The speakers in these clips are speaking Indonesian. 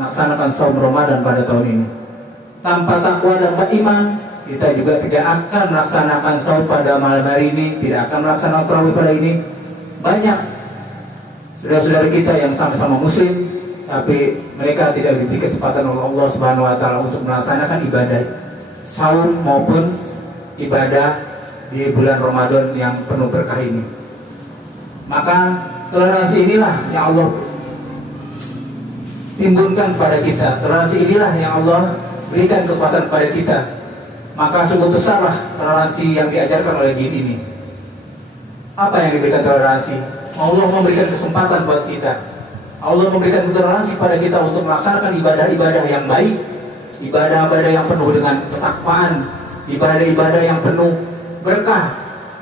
melaksanakan saum Ramadan pada tahun ini. Tanpa takwa dan beriman, kita juga tidak akan melaksanakan saum pada malam hari ini, tidak akan melaksanakan tarawih pada ini. Banyak saudara-saudara kita yang sama-sama muslim, tapi mereka tidak diberi kesempatan oleh Allah Subhanahu wa taala untuk melaksanakan ibadah saum maupun ibadah di bulan Ramadan yang penuh berkah ini. Maka toleransi inilah yang Allah timbulkan pada kita. Toleransi inilah yang Allah berikan kekuatan pada kita. Maka sungguh besarlah toleransi yang diajarkan oleh din ini. Apa yang diberikan toleransi? Allah memberikan kesempatan buat kita. Allah memberikan toleransi pada kita untuk melaksanakan ibadah-ibadah yang baik, ibadah-ibadah yang penuh dengan ketakwaan, ibadah-ibadah yang penuh berkah,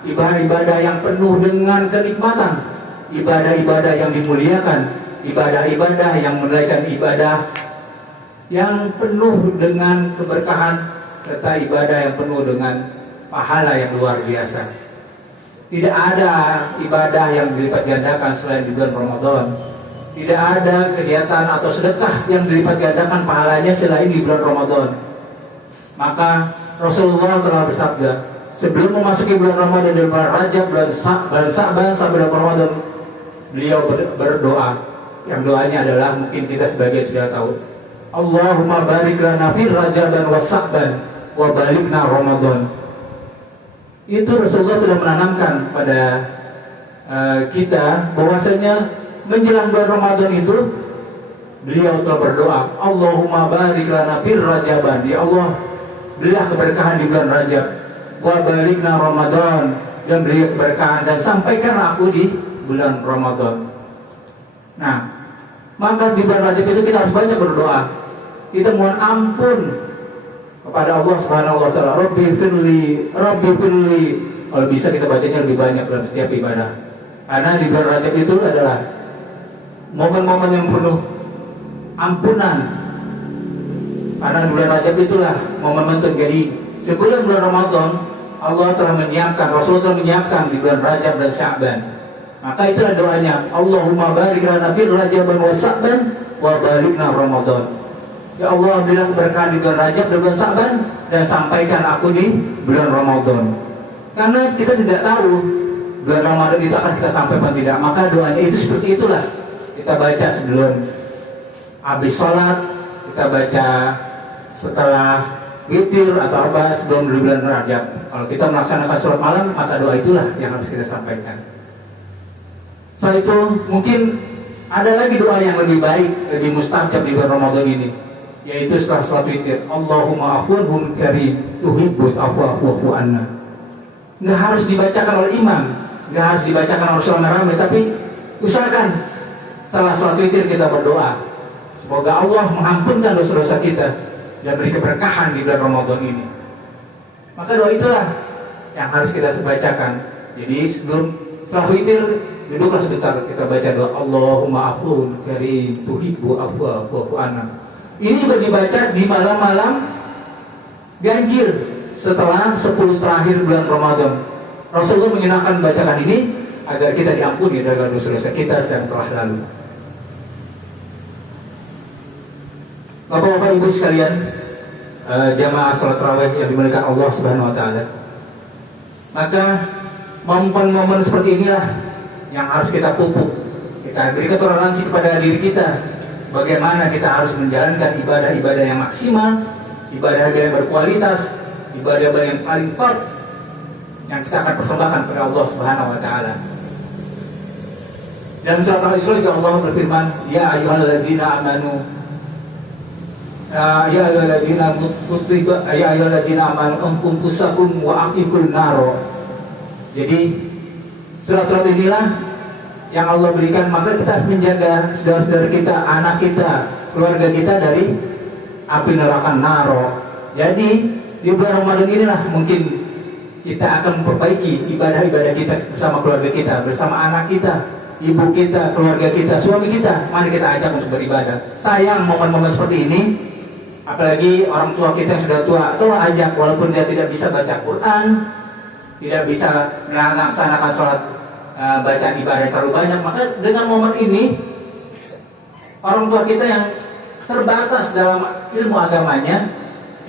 ibadah-ibadah yang penuh dengan kenikmatan, ibadah-ibadah yang dimuliakan, ibadah-ibadah yang menaikkan ibadah yang penuh dengan keberkahan, serta ibadah yang penuh dengan pahala yang luar biasa. Tidak ada ibadah yang dilipat gandakan selain di bulan Ramadan. Tidak ada kegiatan atau sedekah yang dilipat gandakan pahalanya selain di bulan Ramadan. Maka Rasulullah telah bersabda, sebelum memasuki bulan Ramadan dan bulan Rajab, bulan Sa'ban sampai bulan Ramadan, beliau berdoa. Yang doanya adalah mungkin kita sebagai sudah tahu. Allahumma barik lana fir Rajaban wa Sa'ban wa balikna Ramadan. Itu Rasulullah sudah menanamkan pada kita bahwasanya menjelang bulan Ramadan itu beliau telah berdoa, Allahumma barik lana fir Rajaban, ya Allah berilah keberkahan di bulan Rajab, wa balikna Ramadan, dan berilah keberkahan dan sampaikan aku di bulan Ramadan. Nah, maka di bulan Rajab itu kita harus banyak berdoa. Kita mohon ampun kepada Allah Subhanahu wa taala. Rabbi firli. Kalau bisa kita bacanya lebih banyak dalam setiap ibadah. Karena di bulan Rajab itu adalah momen-momen yang penuh ampunan. Karena di bulan Rajab itulah momen terjadi. Sebelum bulan Ramadan, Allah telah menyiapkan, Rasulullah telah menyiapkan di bulan Rajab dan Sya'ban. Maka itulah doanya, Allahumma barik lana fir Rajaban wa Sa'ban wa balikna Ramadan. Ya Allah, berilah keberkahan di bulan Rajab dan bulan Sa'ban dan sampaikan aku di bulan Ramadan. Karena kita tidak tahu bulan Ramadan itu akan kita sampaikan tidak. Maka doanya itu seperti itulah. Kita baca sebelum habis sholat, kita baca setelah witir atau apa sebelum bulan Rajab. Kalau kita melaksanakan sholat malam, maka doa itulah yang harus kita sampaikan. Setelah itu mungkin ada lagi doa yang lebih baik, lebih mustajab di bulan Ramadan ini, yaitu setelah sholat witir, Allahumma afuwun karim tuhibbul afwa fa'fu anna. Nggak harus dibacakan oleh imam, nggak harus dibacakan oleh ramai-ramai, tapi usahakan setelah sholat witir kita berdoa, semoga Allah mengampunkan dosa-dosa kita dan beri keberkahan di bulan Ramadan ini. Maka doa itulah yang harus kita bacakan. Jadi setelah witir, duduklah sebentar, kita baca doa Allahumma afuwun karim tuhibbu afwa fa'fu anna. Ini juga dibaca di malam-malam ganjil setelah 10 terakhir bulan Ramadan. Rasulullah menyenangkan bacakan ini agar kita diampuni dari dosa-dosa kita yang telah lalu. Bapak-bapak ibu sekalian, jamaah salat tarawih yang dimuliakan Allah Subhanahu wa taala. Maka momen-momen seperti inilah yang harus kita pupuk. Kita beri toleransi kepada diri kita. Bagaimana kita harus menjalankan ibadah-ibadah yang maksimal, ibadah yang berkualitas, ibadah yang paling top yang kita akan persembahkan kepada Allah Subhanahu wa taala. Dalam surat Al-Isra juga Allah berfirman, ya ayyuhalladzina amanu ya ayyuhalladzina amanu anfusakum wa ahlikum naro. Jadi surat-surat inilah yang Allah berikan, maka kita harus menjaga saudara-saudara kita, anak kita, keluarga kita dari api neraka naro. Jadi di bulan Ramadan inilah mungkin kita akan memperbaiki ibadah-ibadah kita bersama keluarga kita, bersama anak kita, ibu kita, keluarga kita, suami kita. Mari kita ajak untuk beribadah. Sayang momen-momen seperti ini, apalagi orang tua kita yang sudah tua, atau ajak walaupun dia tidak bisa baca Quran, tidak bisa melaksanakan sholat bacaan ibadah terlalu banyak, maka dengan momen ini orang tua kita yang terbatas dalam ilmu agamanya,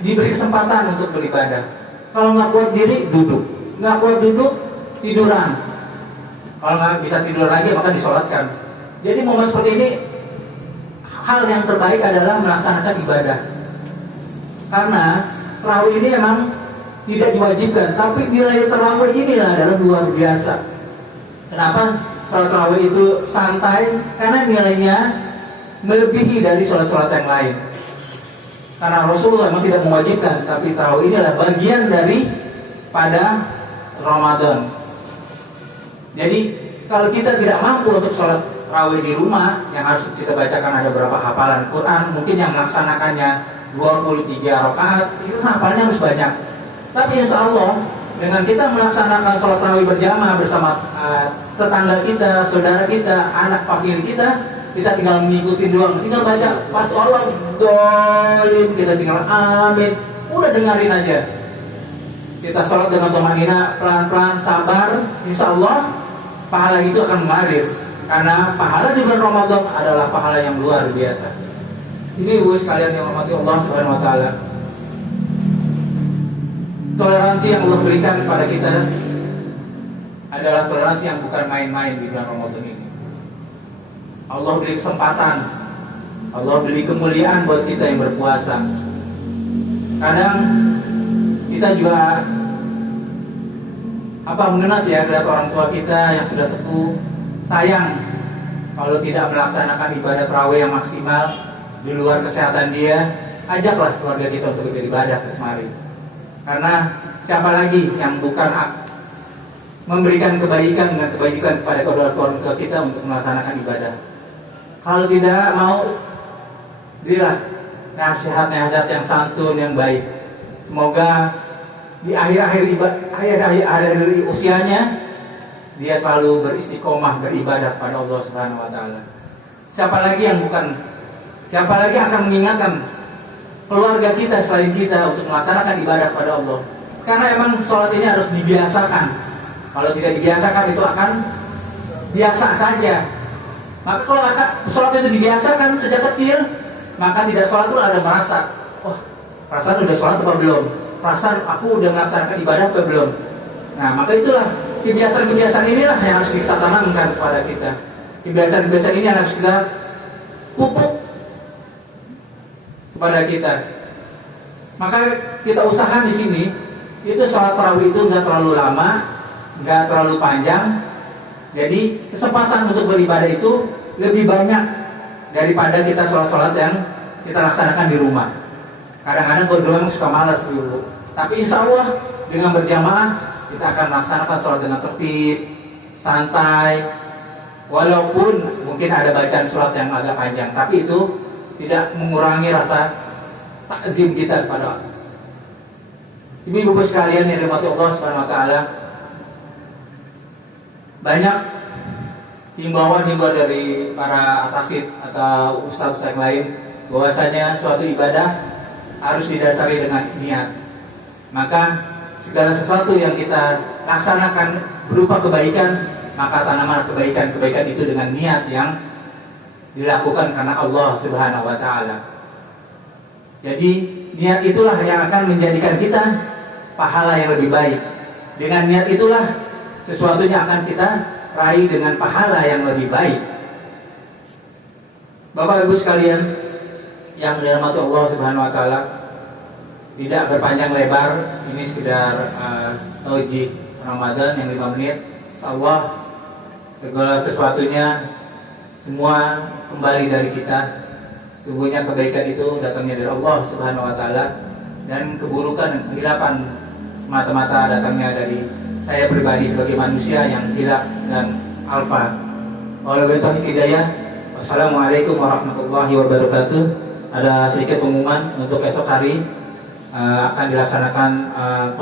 diberi kesempatan untuk beribadah. Kalau nggak kuat diri, duduk. Nggak kuat duduk, tiduran. Kalau nggak bisa tidur lagi, maka disolatkan. Jadi momen seperti ini, hal yang terbaik adalah melaksanakan ibadah. Karena tarawih ini memang tidak diwajibkan, tapi nilai tarawih ini adalah luar biasa. Kenapa? Sholat tarawih itu santai, karena nilainya melebihi dari sholat-sholat yang lain. Karena Rasulullah memang tidak mewajibkan, tapi tarawih ini adalah bagian dari pada Ramadan. Jadi kalau kita tidak mampu untuk sholat tarawih di rumah, yang harus kita bacakan ada berapa hafalan Quran, mungkin yang melaksanakannya 23 rakaat, itu hafalnya harus banyak. Tapi insya Allah dengan kita melaksanakan sholat tarawih berjamaah bersama tetangga kita, saudara kita, anak fakir kita tinggal mengikuti doang, tinggal baca pas Allah dolim, kita tinggal amin, udah dengerin aja. Kita sholat dengan tumanina, pelan-pelan, sabar, insya Allah pahala itu akan mengalir. Karena pahala di bulan Ramadan adalah pahala yang luar biasa. Ini ibu sekalian yang hormati Allah Subhanahu Wa Taala. Toleransi yang Allah berikan kepada kita adalah toleransi yang bukan main-main di bulan Ramadan ini. Allah beri kesempatan, Allah beri kemuliaan buat kita yang berpuasa. Kadang kita juga menenas ya terhadap orang tua kita yang sudah sepuh. Sayang kalau tidak melaksanakan ibadah tarawih yang maksimal di luar kesehatan dia. Ajaklah keluarga kita untuk beribadah ke semari. Karena siapa lagi yang bukan memberikan kebaikan dan kebajikan kepada keluarga kita untuk melaksanakan ibadah. Kalau tidak mau, berilah nasihat-nasihat yang santun, yang baik. Semoga di akhir usianya dia selalu beristiqomah beribadah pada Allah Subhanahu Wa Taala. Siapa lagi yang akan mengingatkan keluarga kita selain kita untuk melaksanakan ibadah pada Allah? Karena emang sholat ini harus dibiasakan. Kalau tidak dibiasakan itu akan biasa saja. Maka kalau sholat itu dibiasakan sejak kecil, maka tidak sholat pun ada merasa, wah, perasaan udah sholat apa belum? Perasaan aku udah melaksanakan ibadah apa belum? Nah, maka itulah kebiasaan-kebiasaan inilah yang harus kita tanamkan kepada kita. Kebiasaan-kebiasaan ini harus kita pupuk kepada kita. Maka kita usahakan di sini itu sholat tarawih itu nggak terlalu lama, nggak terlalu panjang. Jadi kesempatan untuk beribadah itu lebih banyak daripada kita sholat-sholat yang kita laksanakan di rumah. Kadang-kadang kalau doang suka malas dulu. Tapi insya Allah dengan berjamaah kita akan melaksanakan sholat dengan tertib, santai. Walaupun mungkin ada bacaan sholat yang agak panjang, tapi itu tidak mengurangi rasa takzim kita kepada ibu-ibu sekalian yang dirahmati Allah Subhanahu Wa Taala. Banyak himbauan-himbauan dari para atasid atau ustaz-ustaz yang lain bahwasanya suatu ibadah harus didasari dengan niat. Maka segala sesuatu yang kita laksanakan berupa kebaikan, maka tanaman kebaikan itu dengan niat yang dilakukan karena Allah Subhanahu Wa Taala. Jadi niat itulah yang akan menjadikan kita pahala yang lebih baik. Dengan niat itulah sesuatunya akan kita raih dengan pahala yang lebih baik. Bapak Ibu sekalian yang dirahmati Allah Subhanahu Wa Taala, tidak berpanjang lebar, ini sekedar taujih Ramadan yang 5 menit. Insyaallah segala sesuatunya semua kembali dari kita. Sungguhnya kebaikan itu datangnya dari Allah Subhanahu Wa Taala, dan keburukan dan kehilapan semata-mata datangnya dari saya pribadi sebagai manusia yang hilaf dan alfa. Wallahualam hidayah. Wassalamualaikum warahmatullahi wabarakatuh. Ada sedikit pengumuman untuk esok hari akan dilaksanakan